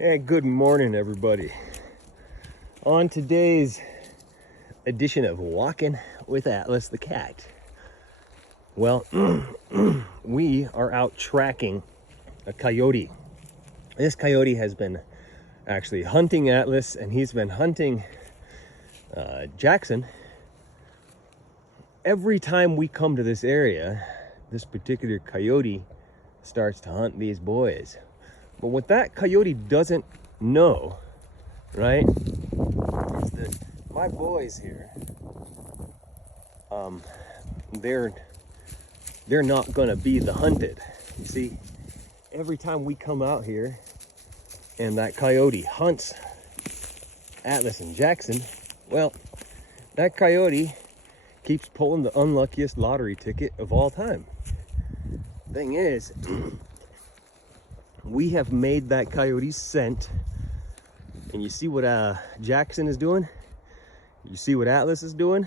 Hey, good morning, everybody. On today's edition of Walkin' with Atlas the cat, well, we are out tracking a coyote. This coyote has been actually hunting Atlas, and he's been hunting Jackson. Every time we come to this area, this particular coyote starts to hunt these boys. But what that coyote doesn't know, right, is that my boys here, they're not gonna be the hunted. You see, every time we come out here and that coyote hunts Atlas and Jackson, well, that coyote keeps pulling the unluckiest lottery ticket of all time. Thing is, we have made that coyote's scent, and you see what Jackson is doing, you see what Atlas is doing.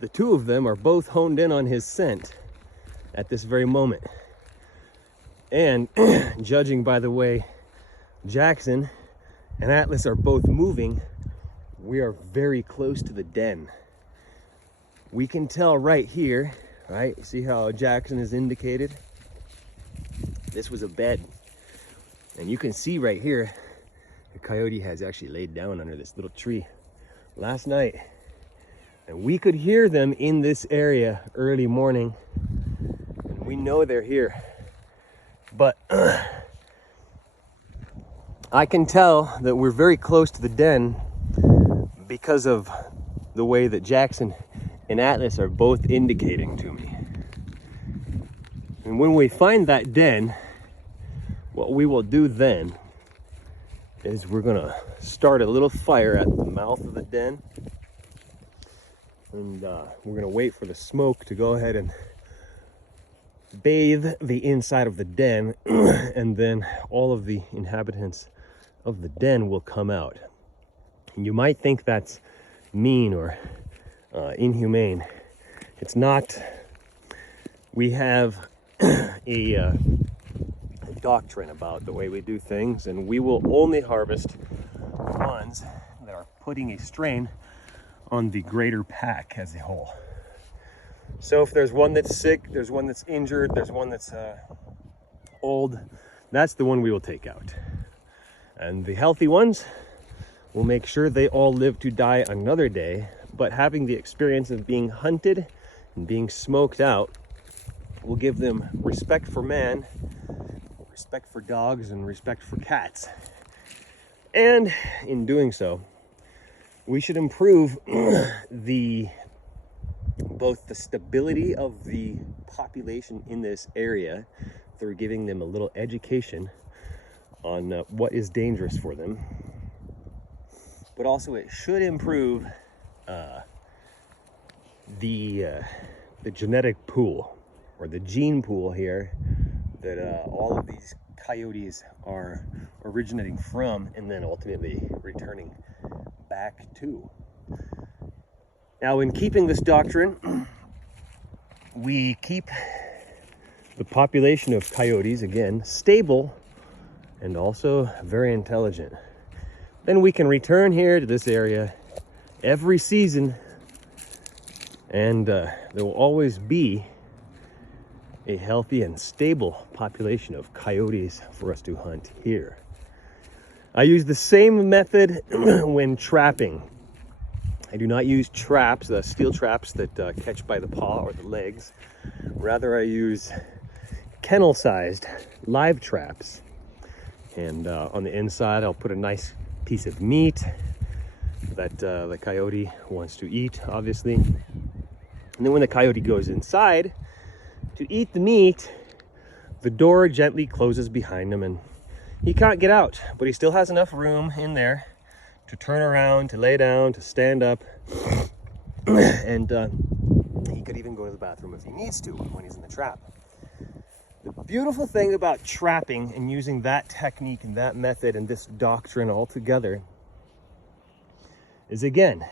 The two of them are both honed in on his scent at this very moment, and judging by the way Jackson and Atlas are both moving, we are very close to the den. We can tell right here, right? See how Jackson is indicated? This was a bed, and you can see right here the coyote has actually laid down under this little tree last night, and we could hear them in this area early morning, and we know they're here. But I can tell that we're very close to the den because of the way that Jackson and Atlas are both indicating to me. And when we find that den, what we will do then is we're gonna start a little fire at the mouth of the den, and we're gonna wait for the smoke to go ahead and bathe the inside of the den, and then all of the inhabitants of the den will come out. And you might think that's mean or inhumane. It's not. We have a doctrine about the way we do things, and we will only harvest ones that are putting a strain on the greater pack as a whole. So if there's one that's sick, there's one that's injured, there's one that's old, that's the one we will take out. And the healthy ones, we'll make sure they all live to die another day, but having the experience of being hunted and being smoked out will give them respect for man, respect for dogs, and respect for cats. And in doing so, we should improve both the stability of the population in this area through giving them a little education on what is dangerous for them, but also it should improve the genetic pool, or the gene pool here, that all of these coyotes are originating from and then ultimately returning back to. Now, in keeping this doctrine, we keep the population of coyotes, again, stable and also very intelligent. Then we can return here to this area every season, and there will always be a healthy and stable population of coyotes for us to hunt here. I use the same method when trapping. I do not use traps, steel traps that catch by the paw or the legs. Rather, I use kennel-sized live traps. And on the inside, I'll put a nice piece of meat that the coyote wants to eat, obviously. And then when the coyote goes inside to eat the meat, the door gently closes behind him, and he can't get out, but he still has enough room in there to turn around, to lay down, to stand up, and he could even go to the bathroom if he needs to when he's in the trap. The beautiful thing about trapping and using that technique and that method and this doctrine all together is, again,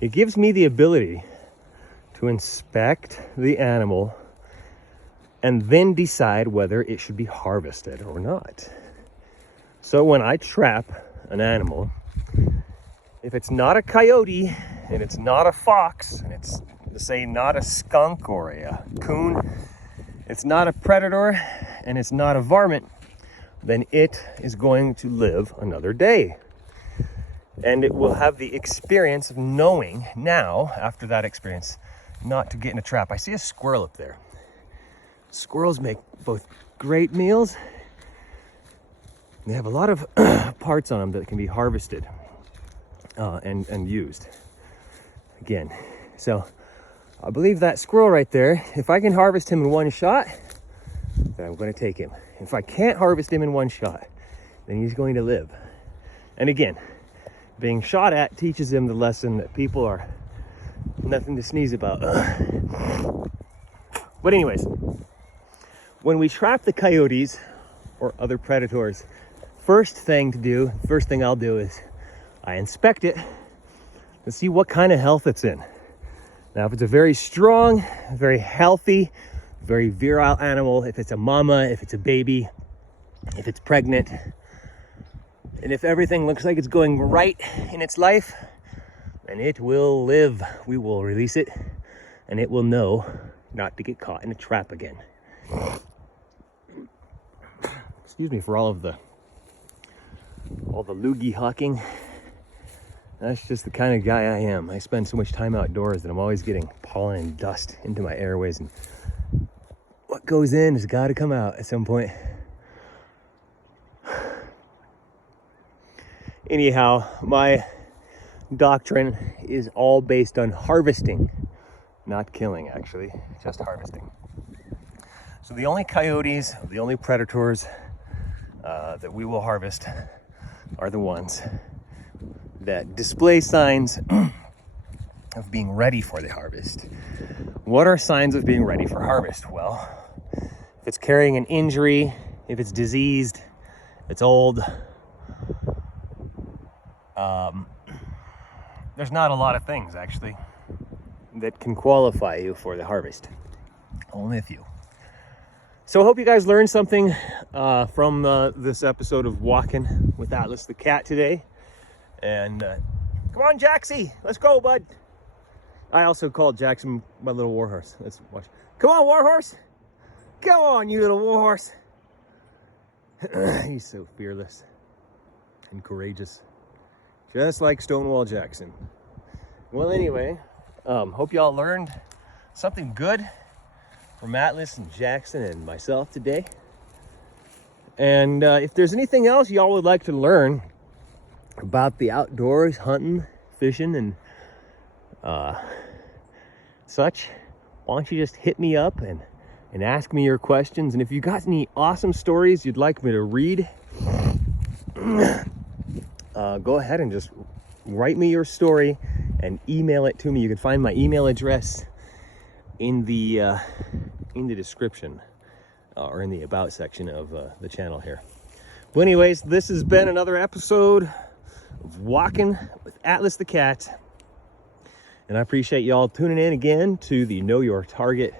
it gives me the ability to inspect the animal and then decide whether it should be harvested or not. So when I trap an animal, if it's not a coyote and it's not a fox and it's, say, not a skunk or a coon, it's not a predator and it's not a varmint, then it is going to live another day. And it will have the experience of knowing now, after that experience, not to get in a trap. I see a squirrel up there. Squirrels make both great meals. They have a lot of parts on them that can be harvested and used. Again, so I believe that squirrel right there, if I can harvest him in one shot, then I'm going to take him. If I can't harvest him in one shot, then he's going to live. And again, being shot at teaches him the lesson that people are nothing to sneeze about. But anyways, when we trap the coyotes or other predators, first thing I'll do is I inspect it to see what kind of health it's in. Now, if it's a very strong, very healthy, very virile animal, if it's a mama, if it's a baby, if it's pregnant, and if everything looks like it's going right in its life, then it will live. We will release it, and it will know not to get caught in a trap again. Excuse me for all the loogie hawking. That's just the kind of guy I am. I spend so much time outdoors that I'm always getting pollen and dust into my airways, and what goes in has got to come out at some point. Anyhow, my doctrine is all based on harvesting, not killing, actually, just harvesting. So the only coyotes, the only predators that we will harvest are the ones that display signs of being ready for the harvest. What are signs of being ready for harvest? Well, if it's carrying an injury, if it's diseased, it's old, there's not a lot of things actually that can qualify you for the harvest. Only a few. So I hope you guys learned something from this episode of Walkin' with Atlas the cat today. And come on, Jaxie, let's go, bud. I also called Jackson my little warhorse. Let's watch. Come on, warhorse. Come on, you little warhorse. He's so fearless and courageous, just like Stonewall Jackson. Well, anyway, hope y'all learned something good from Atlas and Jackson and myself today. And if there's anything else y'all would like to learn about the outdoors, hunting, fishing, and such, why don't you just hit me up and ask me your questions. And if you got any awesome stories you'd like me to read, go ahead and just write me your story and email it to me. You can find my email address in the description or in the about section of the channel here. But anyways, this has been another episode of Walkin' with Atlas the cat, and I appreciate y'all tuning in again to the Know Your Target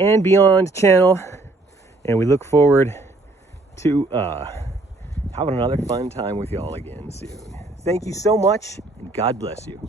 and Beyond channel, and we look forward to having another fun time with y'all again soon. Thank you so much, and God bless you.